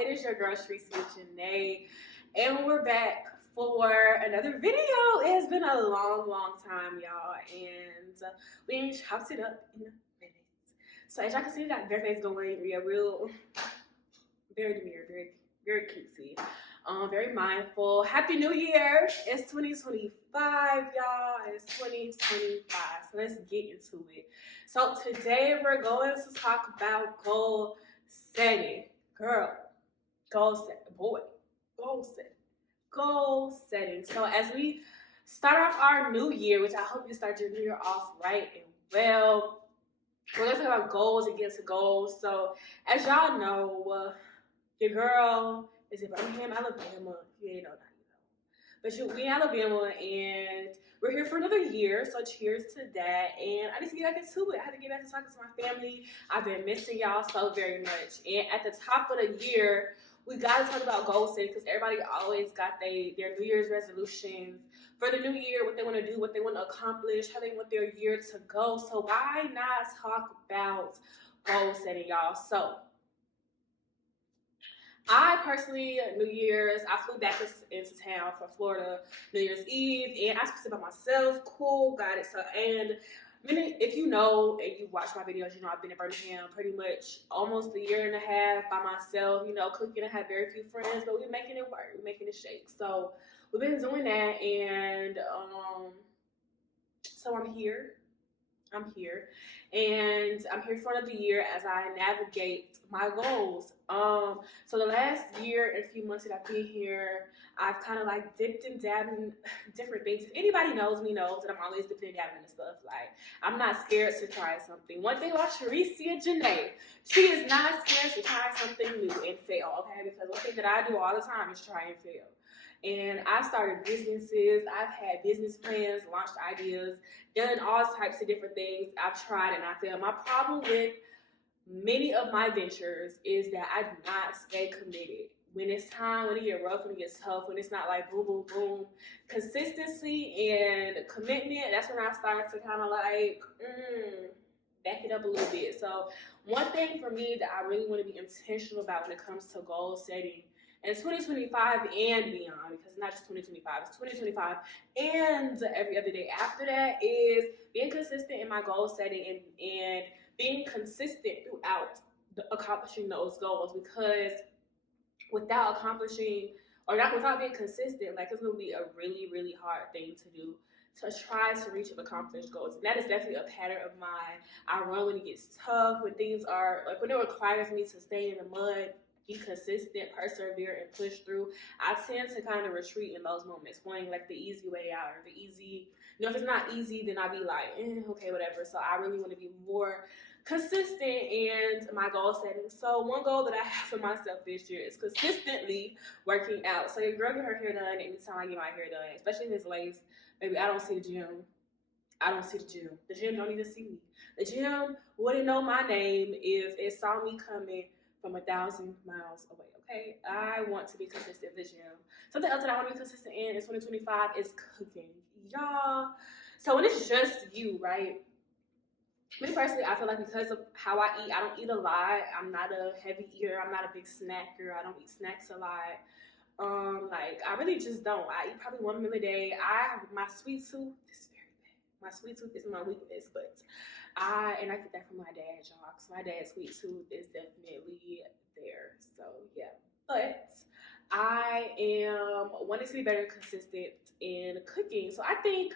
It is your girl Sharisia Janee, and we're back for another video. It has been a long time, y'all, and we ain't chopped it up in a minute. So as y'all can see, we got their face going. We are real, very demure, very cutesy. Very mindful. Happy New Year! It's 2025, y'all. It's 2025. So let's get into it. So today we're going to talk about goal setting. Girl, goal setting. Boy, goal setting. So as we start off our new year, which I hope you start your new year off right and well, we're going to talk about goals and get to goals. So as y'all know, your girl is in Birmingham, Alabama. You ain't know that, you know. But we in Alabama, and we're here for another year. So cheers to that. And I need to get back into it. I had to get back to talking to my family. I've been missing y'all so very much. And at the top of the year, we got to talk about goal setting because everybody always got their New Year's resolutions for the new year, what they want to do, what they want to accomplish, how they want their year to go. So why not talk about goal setting, y'all? So I personally, New Year's, I flew back into town from Florida New Year's Eve, and I spent it by myself. Cool, got it. So, and if you know and you watch my videos, you know I've been in Birmingham pretty much almost a year and a half by myself. You know, cooking. I have very few friends, but we're making it work. We're making it shake. So we've been doing that, and so I'm here, and I'm here for another year as I navigate my goals. So the last year and a few months that I've been here, I've kind of like dipped and dabbed in different things. If anybody knows me knows that I'm always dipping and dabbing in stuff. Like, I'm not scared to try something. One thing about Sharisia Janee, she is not scared to try something new and fail, okay? Because one thing that I do all the time is try and fail. And I've started businesses, I've had business plans, launched ideas, done all types of different things. I've tried and I failed. My problem with many of my ventures is that I do not stay committed. When it's time, when it gets rough, when it gets tough, when it's not like boom, boom, boom. Consistency and commitment, that's when I start to kind of like back it up a little bit. So one thing for me that I really want to be intentional about when it comes to goal setting in 2025 and beyond, because it's not just 2025, it's 2025 and every other day after that, is being consistent in my goal setting and being consistent throughout accomplishing those goals. Because without accomplishing or not without being consistent, like, it's gonna be a really hard thing to do, to try to reach and accomplish goals. And that is definitely a pattern of mine. I run when it gets tough, when things are like, when it requires me to stay in the mud, be consistent, persevere, and push through. I tend to kind of retreat in those moments, wanting like the easy way out or the easy, you know, if it's not easy, then I'll be like, okay, whatever. So I really want to be more consistent in my goal setting. So one goal that I have for myself this year is consistently working out. So your girl get her hair done anytime I get my hair done, especially if it's lace. Maybe I don't see the gym. The gym don't even see me. The gym wouldn't know my name if it saw me coming from 1,000 miles away, okay? I want to be consistent in the gym. Something else that I want to be consistent in 2025 is cooking. Y'all. So when it's just you, right? Me personally, I feel like because of how I eat, I don't eat a lot. I'm not a heavy eater. I'm not a big snacker. I don't eat snacks a lot. Like, I really just don't. I eat probably one meal a day. My sweet tooth is very bad. My sweet tooth is my weakness, but I get that from my dad, y'all, because my dad's sweet tooth is definitely there. So yeah, but I am wanting to be better consistent in cooking. So I think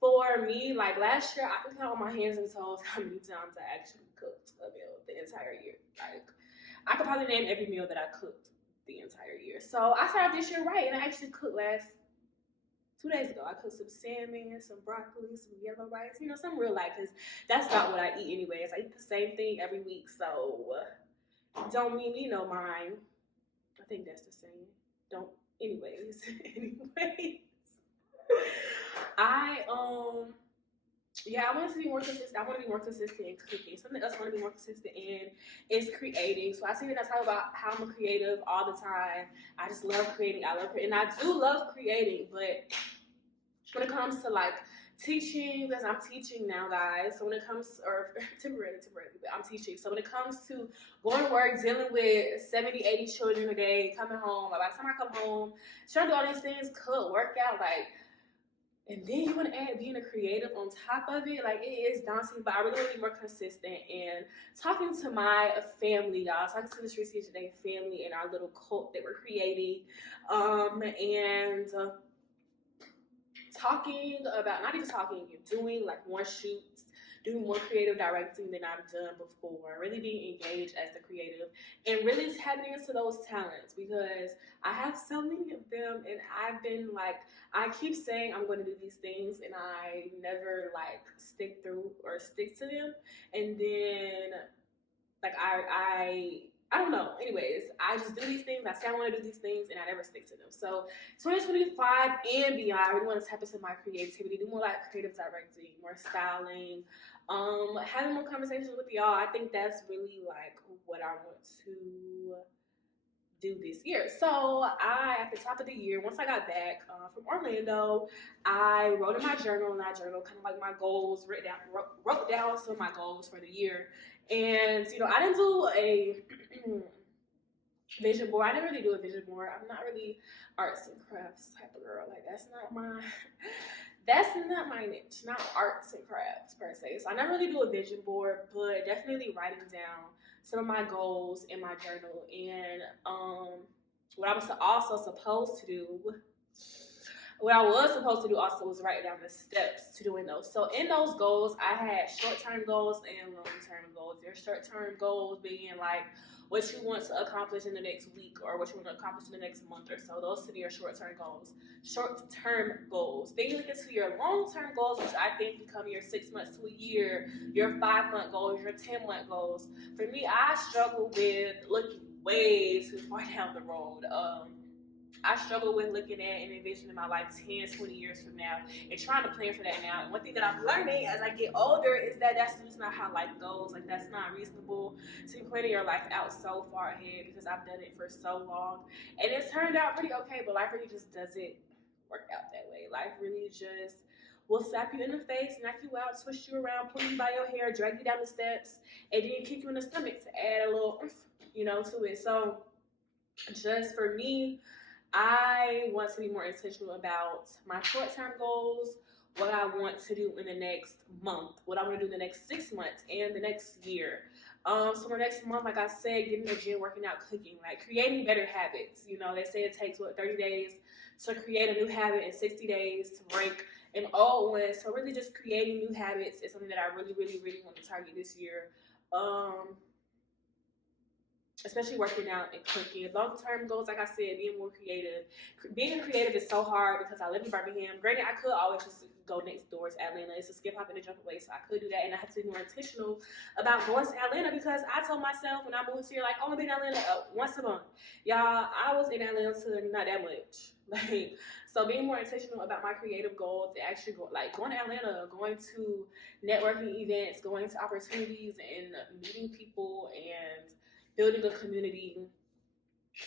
for me, like last year, I can count on my hands and toes how many times I actually cooked a meal the entire year. Like, I could probably name every meal that I cooked the entire year. So I started this year right, and I actually cooked 2 days ago. I cooked some salmon, some broccoli, some yellow rice, you know, some real life, because that's not what I eat anyways. I eat the same thing every week, so don't mean me no mind. I think that's the same. Don't, anyways. I want to be more consistent. I want to be more consistent in cooking. Something else I want to be more consistent in is creating. So I see that I talk about how I'm a creative all the time. I just love creating. And I do love creating, but when it comes to like teaching, because I'm teaching now, guys. So when it comes, or temporarily, but I'm teaching. So when it comes to going to work, dealing with 70, 80 children a day, coming home, by the time I come home, trying to do all these things, cook, work out, like, and then you want to add being a creative on top of it, like, it is daunting, but I really want to be more consistent. And talking to my family, y'all, talking to the Sharisia Janee family and our little cult that we're creating, and talking about, not even talking, doing like more shoots, doing more creative directing than I've done before, really being engaged as the creative and really tapping into those talents, because I have so many of them, and I've been like, I keep saying I'm going to do these things and I never like stick to them, and then like I don't know. Anyways, I just do these things. I say I want to do these things, and I never stick to them. So 2025 and beyond, I really want to tap into my creativity, do more like creative directing, more styling, having more conversations with y'all. I think that's really like what I want to do this year. So at the top of the year, once I got back from Orlando, I wrote in my journal, kind of like my goals, wrote down some of my goals for the year. And, I didn't do a vision board. I didn't really do a vision board. I'm not really arts and crafts type of girl. Like, that's not my niche, not arts and crafts per se. So I never really do a vision board, but definitely writing down some of my goals in my journal. And what I was also supposed to do, also was write down the steps to doing those. So in those goals, I had short-term goals and long-term goals. Your short-term goals being like what you want to accomplish in the next week or what you want to accomplish in the next month or so. Those to be your short-term goals. Then you look into your long-term goals, which I think become your 6 months to a year, your 5-month goals, your 10-month goals. For me, I struggle with looking way too far down the road. I struggle with looking at and envisioning my life 10, 20 years from now and trying to plan for that now. And one thing that I'm learning as I get older is that that's just not how life goes. Like, that's not reasonable to be planning your life out so far ahead, because I've done it for so long. And it's turned out pretty okay, but life really just doesn't work out that way. Life really just will slap you in the face, knock you out, twist you around, pull you by your hair, drag you down the steps, and then kick you in the stomach to add a little, to it. So just for me, I want to be more intentional about my short-term goals, what I want to do in the next month, what I want to do in the next 6 months, and the next year. So the next month, like I said, getting in the gym, working out, cooking, like creating better habits. They say it takes 30 days to create a new habit and 60 days to break an old one. So really just creating new habits is something that I really, really, really want to target this year. Especially working out and cooking. Long-term goals, like I said, being more creative. Being creative is so hard because I live in Birmingham. Granted, I could always just go next door to Atlanta. It's a skip, hop, and a jump away, so I could do that. And I have to be more intentional about going to Atlanta, because I told myself when I moved here, like, I want to be in Atlanta once a month. Y'all, I was in Atlanta not that much. So being more intentional about my creative goals, actually going to Atlanta, going to networking events, going to opportunities and meeting people and building a community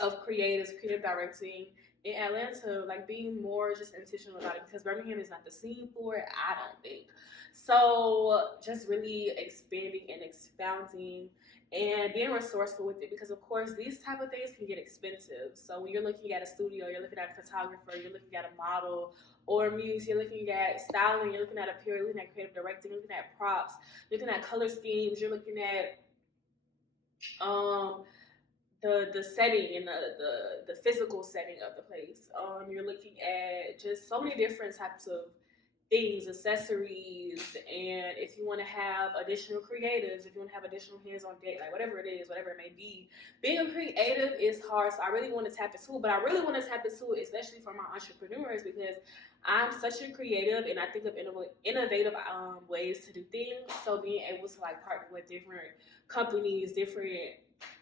of creative directing in Atlanta, like being more just intentional about it, because Birmingham is not the scene for it, I don't think. So just really expanding and expounding and being resourceful with it, because of course these type of things can get expensive. So when you're looking at a studio, you're looking at a photographer, you're looking at a model or muse, you're looking at styling, you're looking at apparel, you're looking at creative directing, you're looking at props, you're looking at color schemes, you're looking at the setting and the physical setting of the place. You're looking at just so many different types of things, accessories, and if you want to have additional creatives, if you want to have additional hands on deck, like whatever it is, whatever it may be. Being a creative is hard, so I really want to tap into it, but I really want to tap into it, especially for my entrepreneurs, because I'm such a creative and I think of innovative ways to do things. So being able to like partner with different companies, different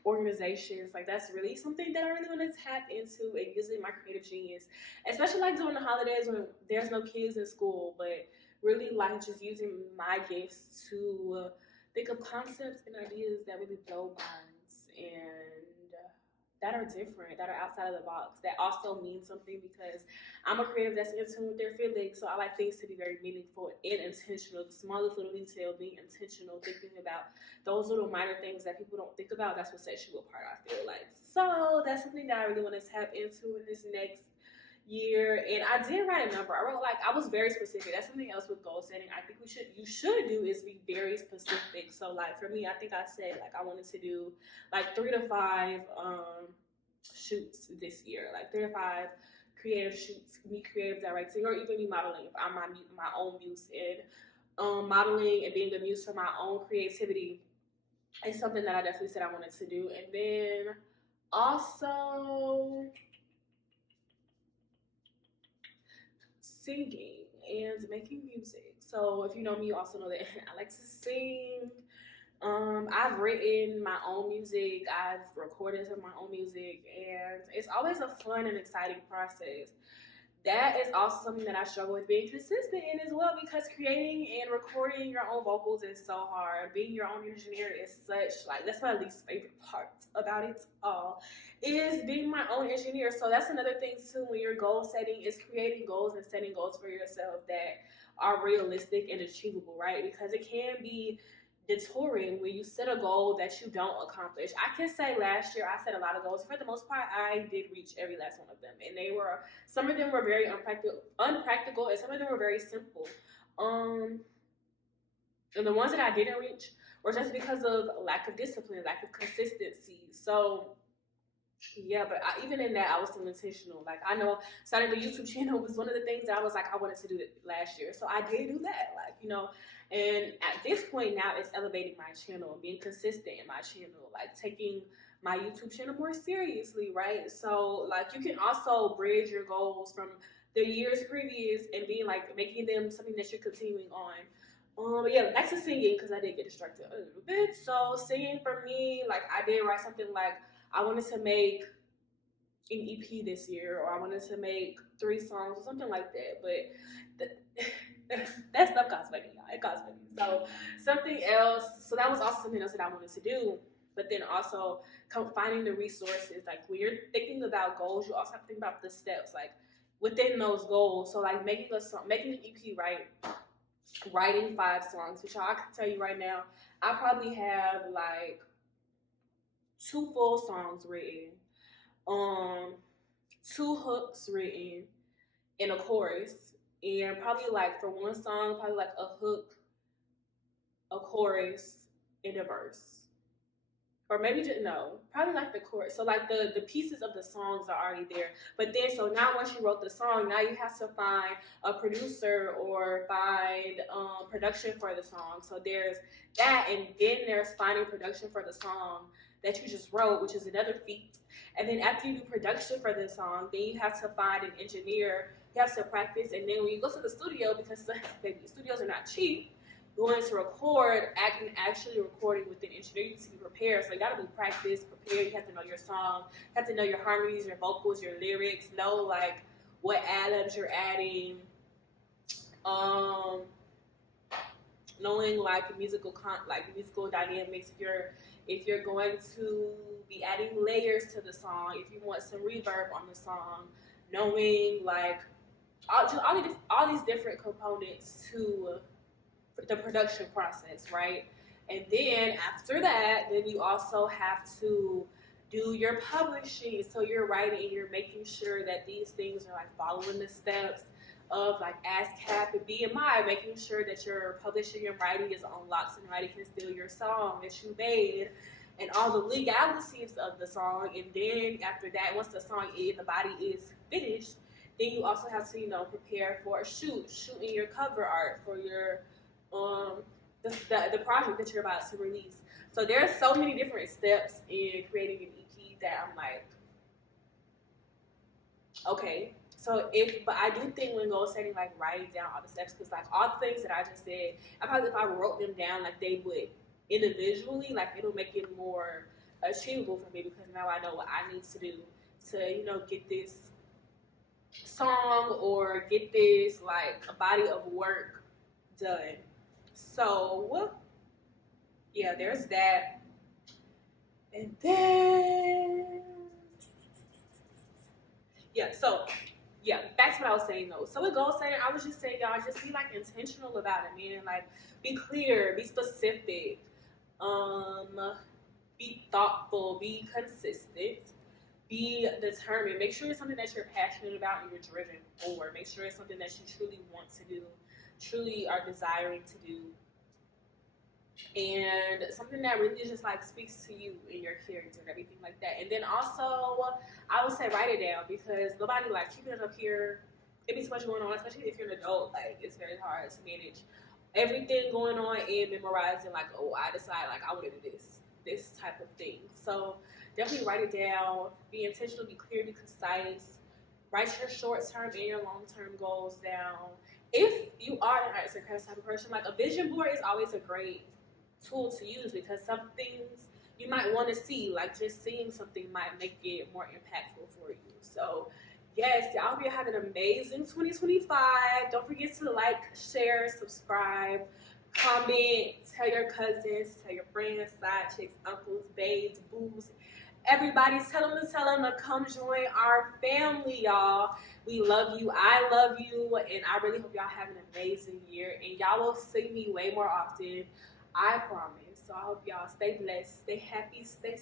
organizations, like that's really something that I really want to tap into, and using my creative genius, especially like during the holidays when there's no kids in school, but really like just using my gifts to think of concepts and ideas that really blow minds and that are different, that are outside of the box, that also mean something, because I'm a creative that's in tune with their feelings. So I like things to be very meaningful and intentional. The smallest little detail, being intentional, thinking about those little minor things that people don't think about. That's what sets you apart, I feel like. So that's something that I really want to tap into in this next year. And I did write a number. I wrote, like, I was very specific. That's something else with goal setting. I think you should do is be very specific. So like for me, I think I said like I wanted to do like 3 to 5 shoots this year, like 3 to 5 creative shoots, me creative directing, or even me modeling if I'm my own muse. And modeling and being a muse for my own creativity is something that I definitely said I wanted to do. And then also singing and making music. So if you know me, you also know that I like to sing. I've written my own music, I've recorded some of my own music, and it's always a fun and exciting process. That is also something that I struggle with being consistent in as well, because creating and recording your own vocals is so hard. Being your own engineer is such, like, that's my least favorite part about it all, is being my own engineer. So that's another thing too when you're goal setting, is creating goals and setting goals for yourself that are realistic and achievable, right? Because it can be detouring when you set a goal that you don't accomplish. I can say last year I set a lot of goals. For the most part, I did reach every last one of them, and some of them were very unpractical, and some of them were very simple. And the ones that I didn't reach were just because of lack of discipline, lack of consistency. So yeah, but even in that, I was still intentional. Like, I know starting the YouTube channel was one of the things that I was like, I wanted to do it last year. So I did do that, like, and at this point now, it's elevating my channel, being consistent in my channel, like taking my YouTube channel more seriously, right? So like you can also bridge your goals from the years previous and being like making them something that you're continuing on. Yeah, back to singing, because I did get distracted a little bit. So singing for me, like I did write something like I wanted to make an EP this year, or I wanted to make 3 songs or something like that. But that stuff costs money, y'all. It costs money. So something else. So that was also something else that I wanted to do. But then also finding the resources. Like when you're thinking about goals, you also have to think about the steps, like within those goals. So like making an EP, right? Writing 5 songs, which I can tell you right now, I probably have like 2 full songs written, 2 hooks written, and a chorus. And probably like for one song, probably like a hook, a chorus, and a verse. Or maybe just, no, probably like the chorus. So like the pieces of the songs are already there. But then, so now once you wrote the song, now you have to find a producer or find production for the song. So there's that, and then there's finding production for the song that you just wrote, which is another feat. And then after you do production for the song, then you have to find an engineer. You have to practice, and then when you go to the studio, because baby, studios are not cheap, going to record, actually recording with an engineer, you need to be prepared. So you gotta be practiced, prepared. You have to know your song, you have to know your harmonies, your vocals, your lyrics, know like what ad-libs you're adding, knowing like musical dynamics. If you're going to be adding layers to the song, if you want some reverb on the song, knowing like all these different components to the production process, right? And then after that, then you also have to do your publishing. So you're writing, you're making sure that these things are like following the steps of like ASCAP and BMI, making sure that your publishing and writing is on locks and nobody can steal your song that you made, and all the legalities of the song. And then after that, once the song is, the body is finished, then you also have to, prepare for a shooting your cover art for your the project that you're about to release. So there are so many different steps in creating an EP that I'm like, okay. But I do think when goal setting, like writing down all the steps, because like all the things that I just said, I probably if I wrote them down, like they would individually, like it'll make it more achievable for me, because now I know what I need to do to, get this song or get this like a body of work done. So yeah, there's that. And then That's what I was saying though. So with goal setting, I was just saying, y'all, just be like intentional about it, man. Like, be clear, be specific, be thoughtful, be consistent, be determined. Make sure it's something that you're passionate about and you're driven for. Make sure it's something that you truly want to do, truly are desiring to do, and something that really just like speaks to you and your character and everything like that. And then also, I would say write it down, because nobody like keeping it up here. It be too much going on, especially if you're an adult. Like, it's very hard to manage everything going on and memorizing. Like, oh, I decide like I want to do this type of thing. So definitely write it down. Be intentional. Be clear. Be concise. Write your short-term and your long-term goals down. If you are an arts and crafts type of person, like a vision board is always a great tool to use, because some things you might want to see, like just seeing something might make it more impactful for you. So yes, y'all be having an amazing 2025. Don't forget to like, share, subscribe, comment, tell your cousins, tell your friends, side chicks, uncles, babes, boos, everybody. Tell them to come join our family, y'all. We love you. I love you. And I really hope y'all have an amazing year. And y'all will see me way more often. I promise. So I hope y'all stay blessed, stay happy, stay